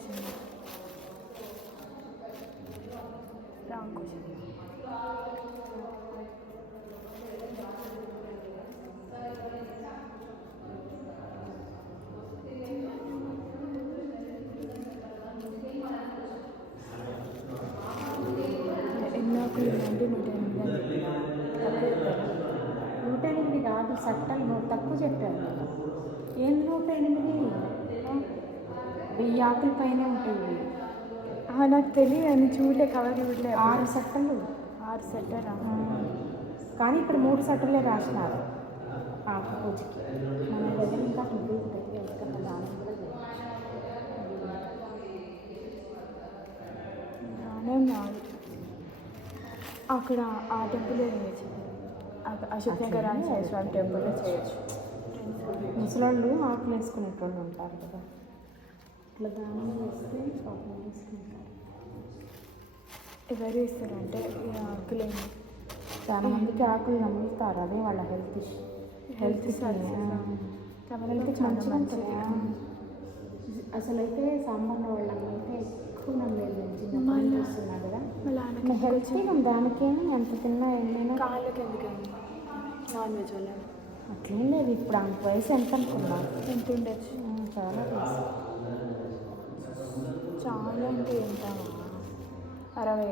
చేసింది wrong question. ఎన్నాకులు అంటే 108 108 కాదు, చట్టాలు తక్కువ చెప్పారు. ఏం 108? 1000 ఆకుల పైన ఉంటాయి. నాకు తెలియదు, అని చూడలే, కవర్ చూడలే. 6 చట్టాలు. 6 సెట్టరా? కానీ ఇప్పుడు 3 చట్టాలే రాసినారు ఆకు పూజకి. మన దగ్గర ఇంకా ఫుడ్ ఉంటుంది, ఎందుకంటే దానం కూడా దానం కాదు, అక్కడ ఆ టెంపుల్ చేయొచ్చు, అశోక్ నగర్ ఆంజనేయ స్వామి టెంపుల్లో చేయొచ్చు. ముసలాళ్ళు ఆకులు వేసుకునేటోళ్ళు ఉంటారు కదా, ఇట్లా దానం చేస్తే పాపం వేసుకుంటారు. ఎవరు ఇస్తారంటే ఈ ఆకులేమి చాలా మందికి ఆకులు నమ్ముతారు, అదే వాళ్ళ హెల్త్ హెల్త్కి మంచిగా ఉంటుంది. అసలైతే సాంబార్ వాళ్ళకైతే ఎక్కువ నమ్మలేదు, చిన్న వస్తున్నా కదా హెల్తీగా దానికేమో ఎంత తిన్నా ఏమైనా. కాళ్ళకి ఎందుకని నాన్ వెజ్ వల్ల అట్లేం లేదు. ఇప్పుడు అంత వయసు ఎంత అనుకున్నా? ఎంత ఉండొచ్చు? చాలా వయసు. చాలా అంటే ఎంత? 60,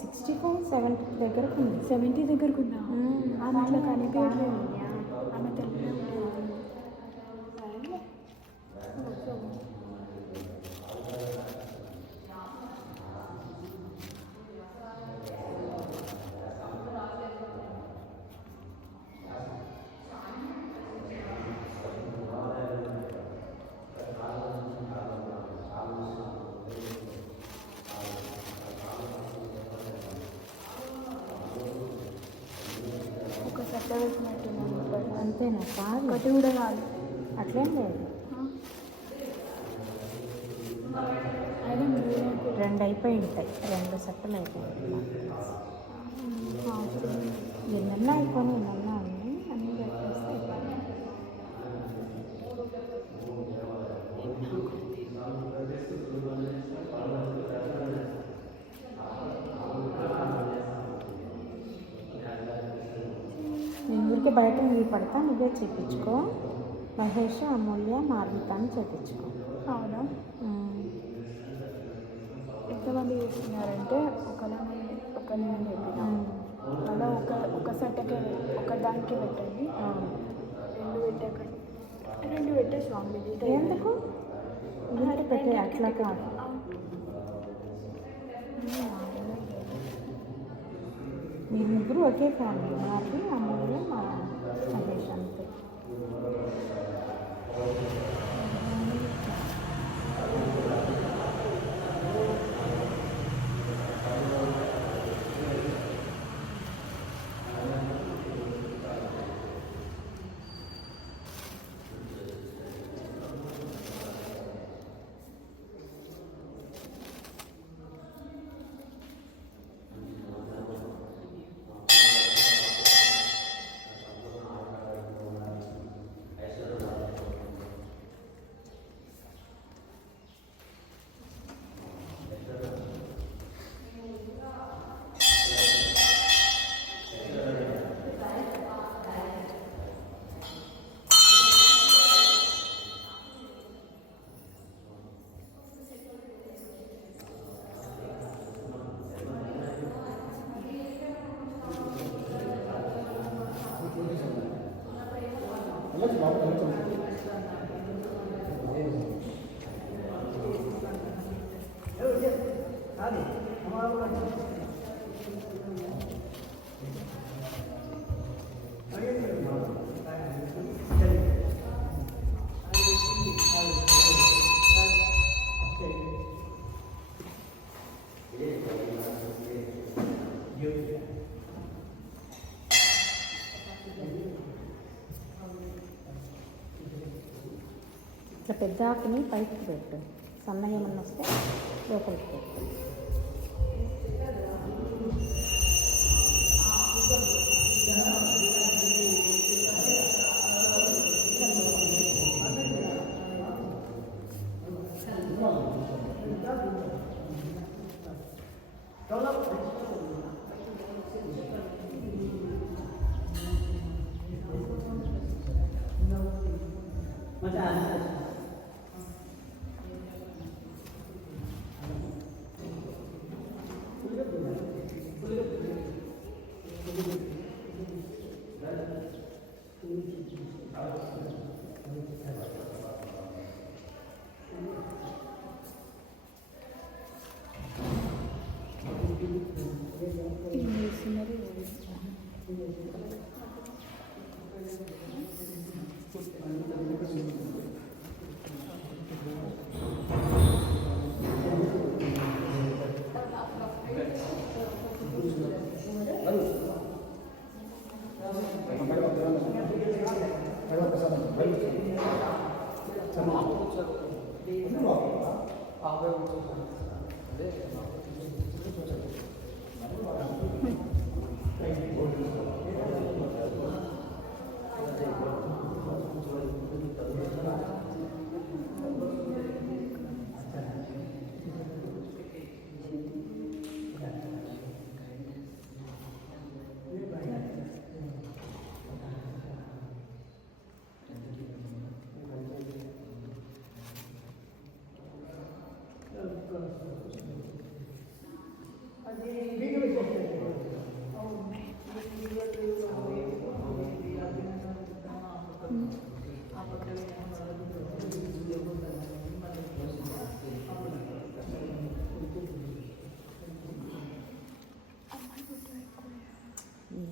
65, 70 దగ్గరకు ఉంది. 70 దగ్గరకు ఉందా? ఆమె అట్లా కనిపించలేదు, ఆమె తెలియదు. ఒక సట్ట వేసినట్టున్నాను. అంతేనా? కాదు, ఒకటి కూడా కాదు. అట్లేం లేదు. అయినా 2 అయిపోయి ఉంటాయి, 2 సెట్టలు అయిపోయి. ఎన్నన్నా అయిపోయి ఎన్నన్నా ఉన్నాయి, అన్నీ పెట్టేస్తే అయిపోయింది. నేను ఊరికి బయట నువ్వు పడతా, నువ్వే చేయించుకో. మహేష్, అమూల్య, మార్మిత అని చేయించుకో. అవునా? ఎంతమంది చేస్తున్నారంటే ఒకళ్ళని చెప్పిన అలా ఒక సెట్టకే ఒక దానికి పెట్టండి. 2 పెట్టే స్వామి ఎందుకు ఇంటి పెట్టే? అట్లా కాదు, మీరు ముగ్గురు ఒకే ఫ్యామిలీ, మార్మి, అమూల్య, మహేష్ అంతే. ఇట్లా పెద్ద ఆకుని పైకి పెట్టు, సన్నగా ఏమన్నా వస్తే లోపలికి పెట్టు.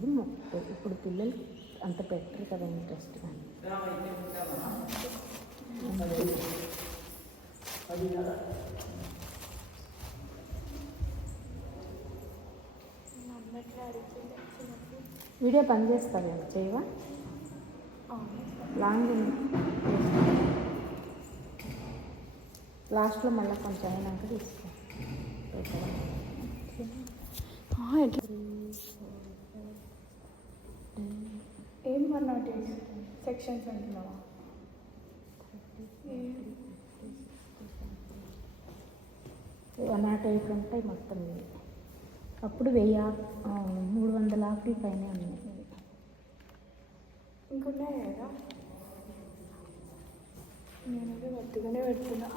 ఏమో ఇప్పుడు పిల్లలు అంత పెట్టరు కదా ఇంట్రెస్ట్ కానీ వీడియో పని చేస్తాను చేయవా లాంగ్ లాస్ట్లో మళ్ళీ కొంచెం అయినాక తీసుకో ఏం 108 సెక్షన్స్ అంటున్నావా? నాట్ 8 ఉంటాయి మొత్తం. అప్పుడు 300 ఆకులు పైన ఉన్నాయి. ఇంకున్నాయి కదా, నేనైతే వద్దుగానే పెడుతున్నా.